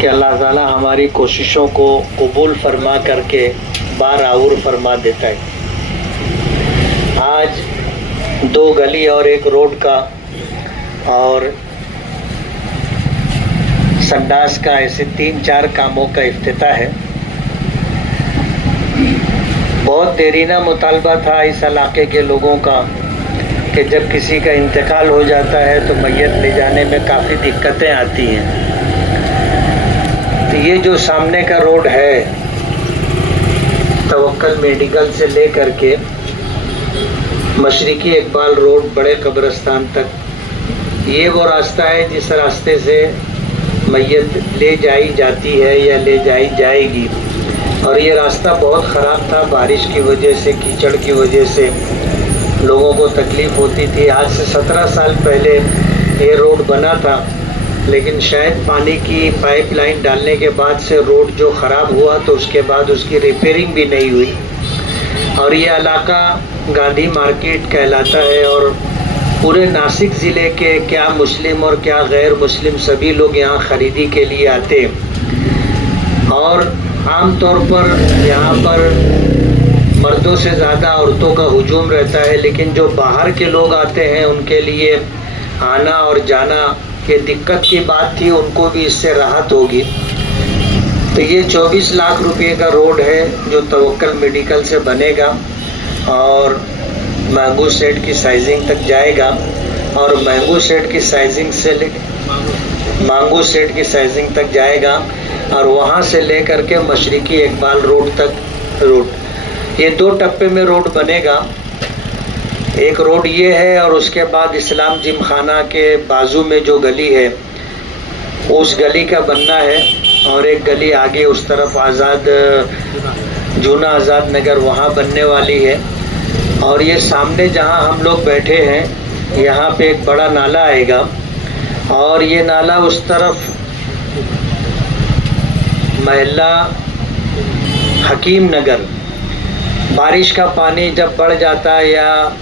कि अल्लाह ताला हमारी कोशिशों को कबूल फरमा करके बार आउर फरमा देता है। आज 2 गली और 1 रोड का और संडास का ऐसे 3-4 कामों का इफ्तिताह है। बहुत देरीना मुतालबा था इस इलाके के लोगों का कि जब किसी का इंतकाल हो जाता है तो मैयत ले जाने में काफ़ी दिक्कतें आती हैं। तो ये जो सामने का रोड है तवक्कल मेडिकल से ले करके मशरिकी इकबाल रोड बड़े कब्रिस्तान तक, ये वो रास्ता है जिस रास्ते से मैयत ले जाई जाती है या ले जाई जाएगी। और ये रास्ता बहुत ख़राब था, बारिश की वजह से, कीचड़ की वजह से लोगों को तकलीफ़ होती थी। आज से 17 साल पहले ये रोड बना था, लेकिन शायद पानी की पाइपलाइन डालने के बाद से रोड जो ख़राब हुआ तो उसके बाद उसकी रिपेयरिंग भी नहीं हुई। और ये इलाका गांधी मार्केट कहलाता है और पूरे नासिक ज़िले के क्या मुस्लिम और क्या गैर मुस्लिम सभी लोग यहाँ ख़रीदी के लिए आते हैं। और आम तौर पर यहाँ पर मर्दों से ज़्यादा औरतों का हुजूम रहता है, लेकिन जो बाहर के लोग आते हैं उनके लिए आना और जाना ये दिक्कत की बात थी, उनको भी इससे राहत होगी। तो ये 24 लाख रुपए का रोड है जो तवक्कल मेडिकल से बनेगा और मैंगो सेट की साइजिंग तक जाएगा। और मैंगो सेट की साइजिंग से मांगो सेट की साइजिंग तक जाएगा और वहाँ से ले करके मशरिकी इकबाल रोड तक रोड, ये 2 टप्पे में रोड बनेगा। एक रोड ये है और उसके बाद इस्लाम जिम खाना के बाजू में जो गली है उस गली का बनना है, और एक गली आगे उस तरफ जूना आज़ाद नगर वहाँ बनने वाली है। और ये सामने जहाँ हम लोग बैठे हैं यहाँ पे एक बड़ा नाला आएगा और ये नाला उस तरफ महल्ला हकीम नगर, बारिश का पानी जब बढ़ जाता है या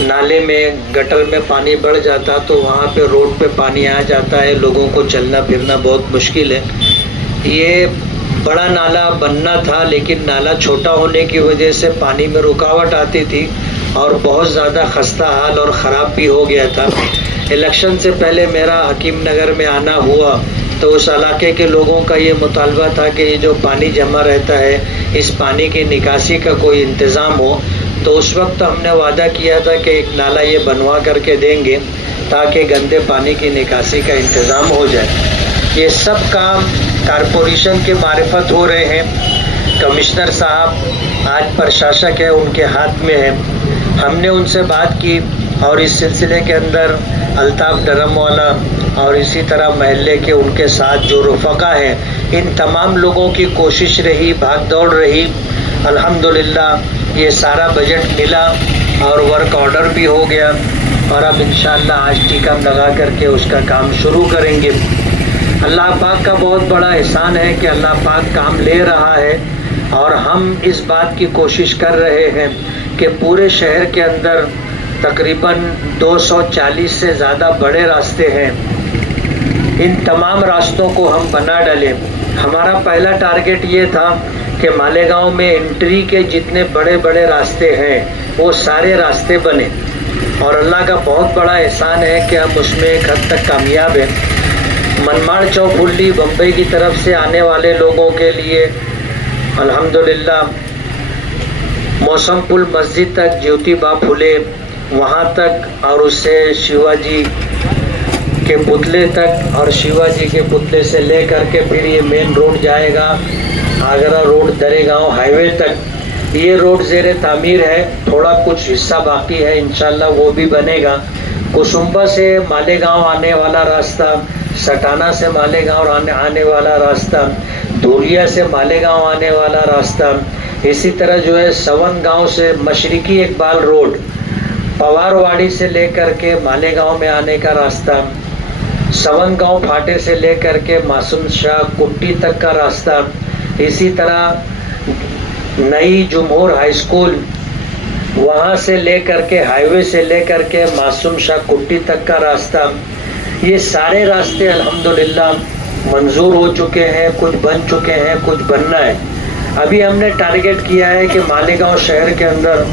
नाले में गटर में पानी बढ़ जाता तो वहाँ पे रोड पे पानी आ जाता है, लोगों को चलना फिरना बहुत मुश्किल है। ये बड़ा नाला बनना था, लेकिन नाला छोटा होने की वजह से पानी में रुकावट आती थी और बहुत ज़्यादा खस्ता हाल और ख़राब भी हो गया था। इलेक्शन से पहले मेरा हकीम नगर में आना हुआ तो उस इलाके के लोगों का ये मुतालबा था कि ये जो पानी जमा रहता है इस पानी की निकासी का कोई इंतज़ाम हो। तो उस वक्त हमने वादा किया था कि एक नाला ये बनवा करके देंगे ताकि गंदे पानी की निकासी का इंतज़ाम हो जाए। ये सब काम कारपोरेशन के मार्फत हो रहे हैं। कमिश्नर साहब आज प्रशासक है, उनके हाथ में है। हमने उनसे बात की और इस सिलसिले के अंदर अल्ताफ़ डरमवाला और इसी तरह महल्ले के उनके साथ जो रफ़क़ा हैं, इन तमाम लोगों की कोशिश रही, भाग दौड़ रही। अल्हम्दुलिल्लाह ये सारा बजट मिला और वर्क ऑर्डर भी हो गया और अब इंशाअल्लाह आज टीकम लगा करके उसका काम शुरू करेंगे। अल्लाह पाक का बहुत बड़ा एहसान है कि अल्लाह पाक काम ले रहा है और हम इस बात की कोशिश कर रहे हैं कि पूरे शहर के अंदर तकरीबन 240 से ज़्यादा बड़े रास्ते हैं, इन तमाम रास्तों को हम बना डालें। हमारा पहला टारगेट ये था कि मालेगांव में एंट्री के जितने बड़े बड़े रास्ते हैं वो सारे रास्ते बने और अल्लाह का बहुत बड़ा एहसान है कि हम उसमें एक हद तक कामयाब हैं। मनमाड़ चौफुल्ली बम्बई की तरफ से आने वाले लोगों के लिए अल्हम्दुलिल्लाह मौसम पुल मस्जिद तक, ज्योतिबा फुले वहाँ तक और उससे शिवाजी के पुतले तक और शिवाजी के पुतले से ले करके फिर ये मेन रोड जाएगा आगरा रोड दरेगांव हाईवे तक। ये रोड ज़ेरे तामीर है, थोड़ा कुछ हिस्सा बाकी है, इंशाल्लाह वो भी बनेगा। कुसुम्बा से मालेगांव आने वाला रास्ता, सटाना से मालेगांव आने वाला रास्ता, धूलिया से मालेगांव आने वाला रास्ता, इसी तरह जो है सवन गांव से मशरिकी इकबाल रोड, पवारवाड़ी से लेकर के मालेगांव में आने का रास्ता, सवन गांव फाटे से लेकर के मासूम शाह कुट्टी तक का रास्ता, इसी तरह नई जमहूर हाई स्कूल वहाँ से लेकर के हाईवे से लेकर के मासूम शाह कुट्टी तक का रास्ता, ये सारे रास्ते अल्हम्दुलिल्लाह मंजूर हो चुके हैं, कुछ बन चुके हैं, कुछ बनना है। अभी हमने टारगेट किया है कि मालेगांव शहर के अंदर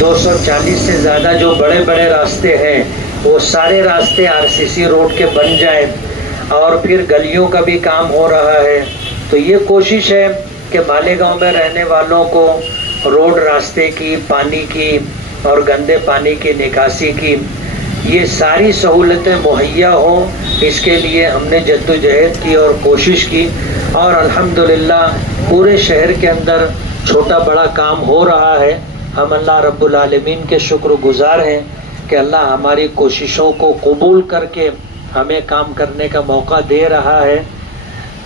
240 से ज़्यादा जो बड़े बड़े रास्ते हैं वो सारे रास्ते आरसीसी रोड के बन जाएं, और फिर गलियों का भी काम हो रहा है। तो ये कोशिश है कि मालेगांव में रहने वालों को रोड, रास्ते की, पानी की और गंदे पानी की निकासी की ये सारी सहूलतें मुहैया हों, इसके लिए हमने जद्दोजहद की और कोशिश की, और अल्हम्दुलिल्लाह पूरे शहर के अंदर छोटा बड़ा काम हो रहा है। हम अल्लाह रब्बुल आलमीन के शुक्रगुजार हैं कि अल्लाह हमारी कोशिशों को कबूल करके हमें काम करने का मौका दे रहा है।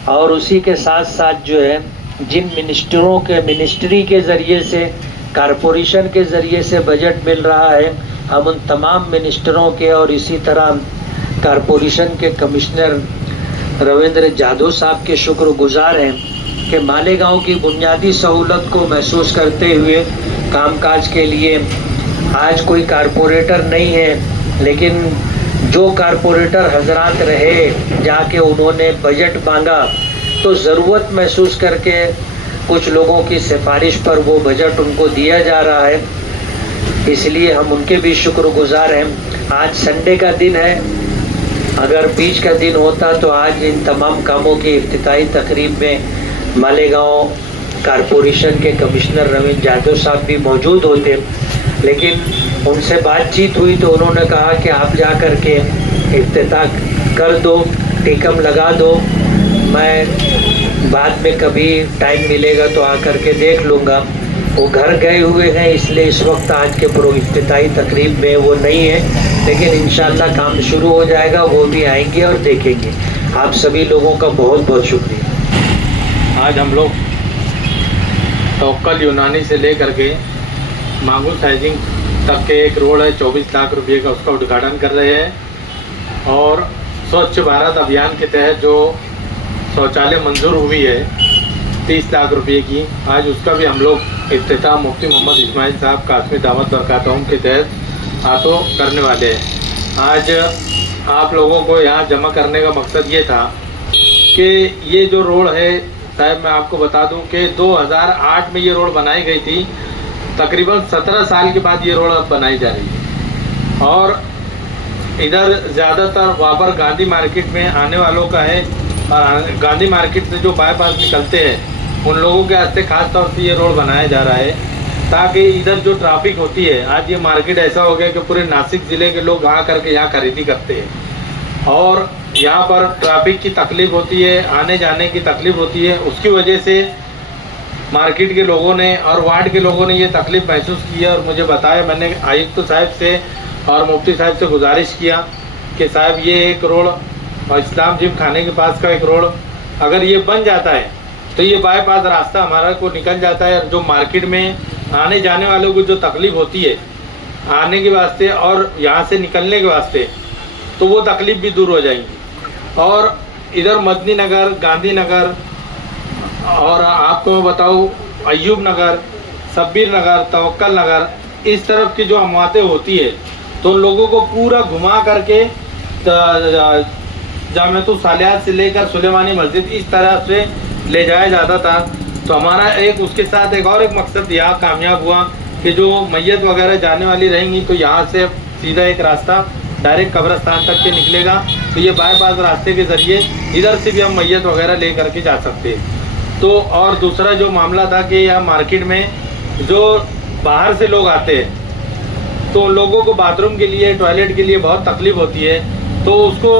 और उसी के साथ साथ जो है जिन मिनिस्टरों के मिनिस्ट्री के ज़रिए से, कारपोरेशन के ज़रिए से बजट मिल रहा है, हम उन तमाम मिनिस्टरों के और इसी तरह कारपोरेशन के कमिश्नर रविंद्र जाधव साहब के शुक्रगुजार हैं कि मालेगांव की बुनियादी सहूलत को महसूस करते हुए कामकाज के लिए आज कोई कारपोरेटर नहीं है, लेकिन जो कारपोरेटर हजरात रहे जाके उन्होंने बजट मांगा तो ज़रूरत महसूस करके कुछ लोगों की सिफारिश पर वो बजट उनको दिया जा रहा है, इसलिए हम उनके भी शुक्रगुजार हैं। आज संडे का दिन है, अगर बीच का दिन होता तो आज इन तमाम कामों की इफ्तिताई तकरीब में मालेगांव कारपोरेशन के कमिश्नर रविंद्र जाधव साहब भी मौजूद होते, लेकिन उनसे बातचीत हुई तो उन्होंने कहा कि आप जा कर के इफ्तिताह कर दो, टिकम लगा दो, मैं बाद में कभी टाइम मिलेगा तो आकर के देख लूँगा। वो घर गए हुए हैं, इसलिए इस वक्त आज के इफ्तिताई तकरीब में वो नहीं है, लेकिन इंशाअल्लाह काम शुरू हो जाएगा, वो भी आएंगे और देखेंगे। आप सभी लोगों का बहुत बहुत शुक्रिया। आज हम लोग तवक्कल यूनानी से लेकर के मांगू साइजिंग तक के एक रोड है 24 लाख रुपये का, उसका उद्घाटन कर रहे हैं। और स्वच्छ भारत अभियान के तहत जो शौचालय मंजूर हुई है 30 लाख रुपये की, आज उसका भी हम लोग इफ्तिताह मुफ्ती मोहम्मद इस्माइल साहब कासमी दावत बरकातहूम के तहत हाथों करने वाले हैं। आज आप लोगों को यहाँ जमा करने का मकसद ये था कि ये जो रोड है साहब, मैं आपको बता दूं कि 2008 में ये रोड बनाई गई थी, तकरीबन 17 साल के बाद ये रोड अब बनाई जा रही है। और इधर ज़्यादातर वापर गांधी मार्केट में आने वालों का है, और गांधी मार्केट से जो बाईपास निकलते हैं उन लोगों के वास्ते खास तौर से ये रोड बनाया जा रहा है, ताकि इधर जो ट्रैफिक होती है, आज ये मार्केट ऐसा हो गया कि पूरे नासिक ज़िले के लोग आ करके यहाँ खरीदी करते हैं और यहाँ पर ट्रैफिक की तकलीफ़ होती है, आने जाने की तकलीफ़ होती है। उसकी वजह से मार्केट के लोगों ने और वार्ड के लोगों ने ये तकलीफ़ महसूस की है और मुझे बताया। मैंने आयुक्त साहब से और मुफ्ती साहब से गुजारिश किया कि साहब ये एक रोड और इस्लाम जिम खाने के पास का एक रोड अगर ये बन जाता है तो ये बाईपास रास्ता हमारा को निकल जाता है। जो मार्केट में आने जाने वालों को जो तकलीफ़ होती है आने के वास्ते और यहाँ से निकलने के वास्ते, तो वो तकलीफ़ भी दूर हो जाएंगी। और इधर मदनी नगर, गांधी नगर और आपको मैं बताऊँ अयूब नगर, शब्बीर नगर, तवक्कल नगर, इस तरफ की जो अमवातें होती है तो उन लोगों को पूरा घुमा करके जामिअतुल सालिहात से लेकर सुलेमानी मस्जिद इस तरह से ले जाया जाता था। तो हमारा एक उसके साथ एक और एक मकसद यहाँ कामयाब हुआ कि जो मैयत वगैरह जाने वाली रहेंगी तो यहाँ से सीधा एक रास्ता डायरेक्ट कब्रस्तान तक के निकलेगा, तो ये बाईपास रास्ते के ज़रिए इधर से भी हम मैयत वगैरह ले करके जा सकते हैं। तो और दूसरा जो मामला था कि यहाँ मार्केट में जो बाहर से लोग आते हैं तो लोगों को बाथरूम के लिए, टॉयलेट के लिए बहुत तकलीफ़ होती है, तो उसको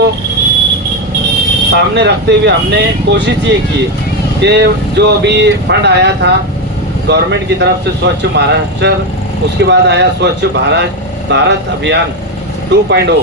सामने रखते हुए हमने कोशिश ये की कि जो अभी फंड आया था गवर्नमेंट की तरफ से स्वच्छ महाराष्ट्र, उसके बाद आया स्वच्छ भारत अभियान 2.0,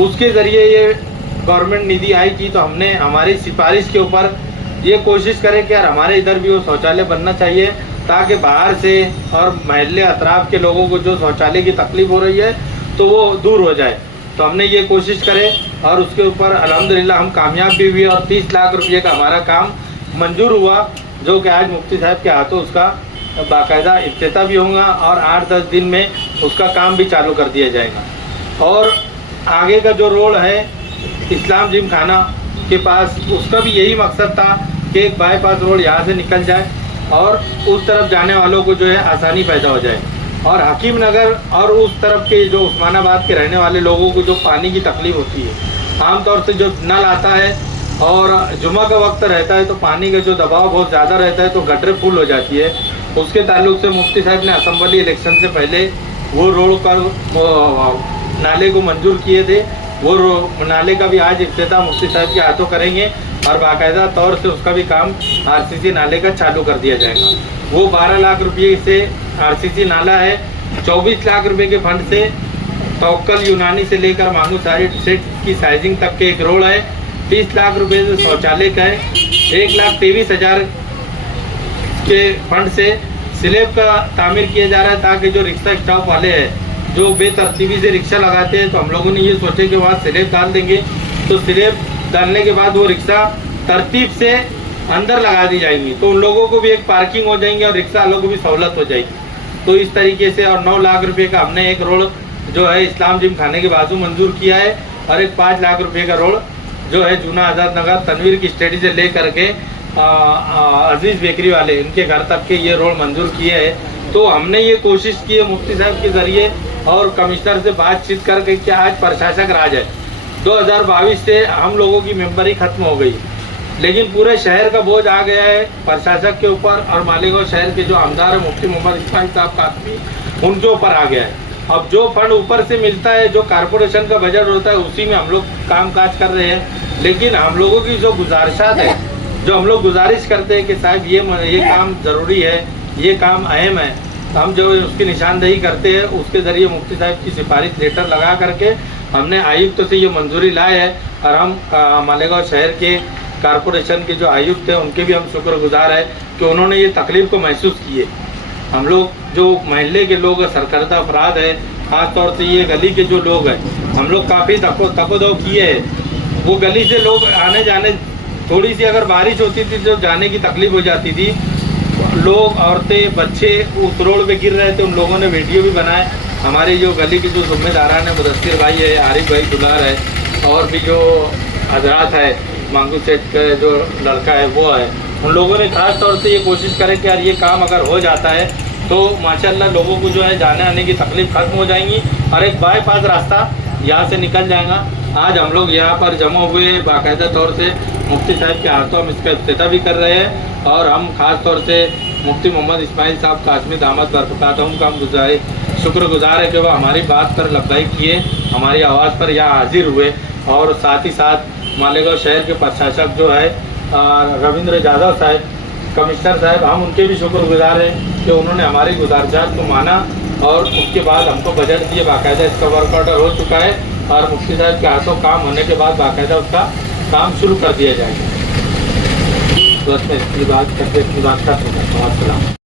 उसके ज़रिए ये गवर्नमेंट निधि आई थी। तो हमने हमारी सिफारिश के ऊपर ये कोशिश करें कि यार हमारे इधर भी वो शौचालय बनना चाहिए, ताकि बाहर से और महल्ले अतराफ के लोगों को जो शौचालय की तकलीफ़ हो रही है तो वो दूर हो जाए। तो हमने ये कोशिश करें और उसके ऊपर अल्हम्दुलिल्लाह हम कामयाब भी हुए और 30 लाख रुपये का हमारा काम मंजूर हुआ, जो कि आज मुफ्ती साहब के हाथों उसका बाकायदा इफ्तिताह भी होगा और 8-10 दिन में उसका काम भी चालू कर दिया जाएगा। और आगे का जो रोड है इस्लाम जिम खाना के पास, उसका भी यही मकसद था कि एक बाईपास रोड यहाँ से निकल जाए और उस तरफ जाने वालों को जो है आसानी पैदा हो जाए। और हकीम नगर और उस तरफ के जो उस्मानाबाद के रहने वाले लोगों को जो पानी की तकलीफ़ होती है, आमतौर से जो नल आता है और जुमा का वक्त रहता है तो पानी का जो दबाव बहुत ज़्यादा रहता है तो गटरें फुल हो जाती है। उसके ताल्लुक से मुफ्ती साहब ने असम्बली इलेक्शन से पहले वो रोड पर नाले को मंजूर किए थे। वो नाले का भी आज इफ्तिताह मुफ्ती साहब के हाथों करेंगे और बाकायदा तौर से उसका भी काम आरसीसी नाले का चालू कर दिया जाएगा। वो 12 लाख रुपये से आरसीसी नाला है, 24 लाख रुपए के फंड से तवक्कल यूनानी से लेकर मांगू साइड सेट की साइजिंग तक के एक रोड है, 30 लाख रुपए से शौचालय का है, 1,23,000 के फंड से स्लेब का तामीर किया जा रहा है ताकि जो रिक्शा स्टॉप वाले हैं जो बेतरतीबी से रिक्शा लगाते हैं, तो हम लोगों ने ये सोचे कि वहाँ स्लेब डाल देंगे, तो स्लेब डालने के बाद वो रिक्शा तरतीब से अंदर लगा दी जाएंगी, तो उन लोगों को भी एक पार्किंग हो जाएंगे और रिक्शा वालों को भी सहूलत हो जाएगी। तो इस तरीके से और 9 लाख रुपए का हमने एक रोड जो है इस्लाम जिम खाने के बाजू मंजूर किया है और एक 5 लाख रुपए का रोड जो है जूना आज़ाद नगर तनवीर की स्टडी से ले करके अजीज़ बेकरी वाले इनके घर तक के ये रोड मंजूर किए हैं। तो हमने ये कोशिश की है मुफ्ती साहब के ज़रिए और कमिश्नर से बातचीत करके कि आज प्रशासक राज है। 2022 से हम लोगों की मेंबरी ख़त्म हो गई, लेकिन पूरे शहर का बोझ आ गया है प्रशासक के ऊपर और मालेगांव शहर के जो आमदार है मुफ्ती मोहम्मद इस्माइल साहब कासमी, उनके ऊपर आ गया है। अब जो फंड ऊपर से मिलता है, जो कारपोरेशन का बजट होता है, उसी में हम लोग कामकाज कर रहे हैं। लेकिन हम लोगों की जो गुजारिशात है, जो हम लोग गुजारिश करते हैं कि साहब ये काम ज़रूरी है, ये काम अहम है, हम जो उसकी निशानदेही करते हैं उसके ज़रिए मुफ्ती साहब की सिफारिश लेटर लगा करके हमने आयुक्त से ये मंजूरी लाए है और हम मालेगांव शहर के कारपोरेशन के जो आयुक्त हैं उनके भी हम शुक्रगुजार है कि उन्होंने ये तकलीफ़ को महसूस किए। हम लोग जो महल्ले के लोग सरकर्दा अफराद हैं, ख़ास तौर से ये गली के जो लोग हैं, हम लोग काफ़ी तकोदो किए हैं। वो गली से लोग आने जाने, थोड़ी सी अगर बारिश होती थी तो जाने की तकलीफ़ हो जाती थी, लोग औरतें बच्चे उस रोड पे गिर रहे थे। उन लोगों ने वीडियो भी बनाए। हमारे जो गली के जो जिम्मेदारान है, मुदस्सिर भाई है, आरिफ भाई दुलार है और भी जो हजरात है, मांगू सेठ का जो लड़का है वो है, उन लोगों ने खास तौर से ये कोशिश करें कि यार ये काम अगर हो जाता है तो माशाल्लाह लोगों को जो है जाने आने की तकलीफ़ ख़त्म हो जाएंगी और एक बाईपास रास्ता यहाँ से निकल जाएगा। आज हम लोग यहाँ पर जमा हुए बाकायदा तौर से मुफ्ती साहब के हाथों हम इसका इफ्तिताह भी कर रहे हैं और हम ख़ास तौर से मुफ्ती मोहम्मद इस्माइल साहब कासमी दामद बरकतातहुम का हम शुक्रगुजार है कि वह हमारी बात पर लब्बाई किए, हमारी आवाज़ पर यहाँ हाजिर हुए और साथ ही साथ मालेगांव शहर के प्रशासक जो है रविंद्र यादव साहब, कमिश्नर साहब, हम उनके भी शुक्रगुजार हैं कि उन्होंने हमारी गुजारिशात को माना और उसके बाद हमको बजट दिए। बाकायदा इसका वर्क ऑर्डर हो चुका है और मुफ्ती साहब के हाथों काम होने के बाद बाकायदा उसका काम शुरू कर दिया जाएगा। तो इसकी बात करते, इसकी बात कर सकते हैं।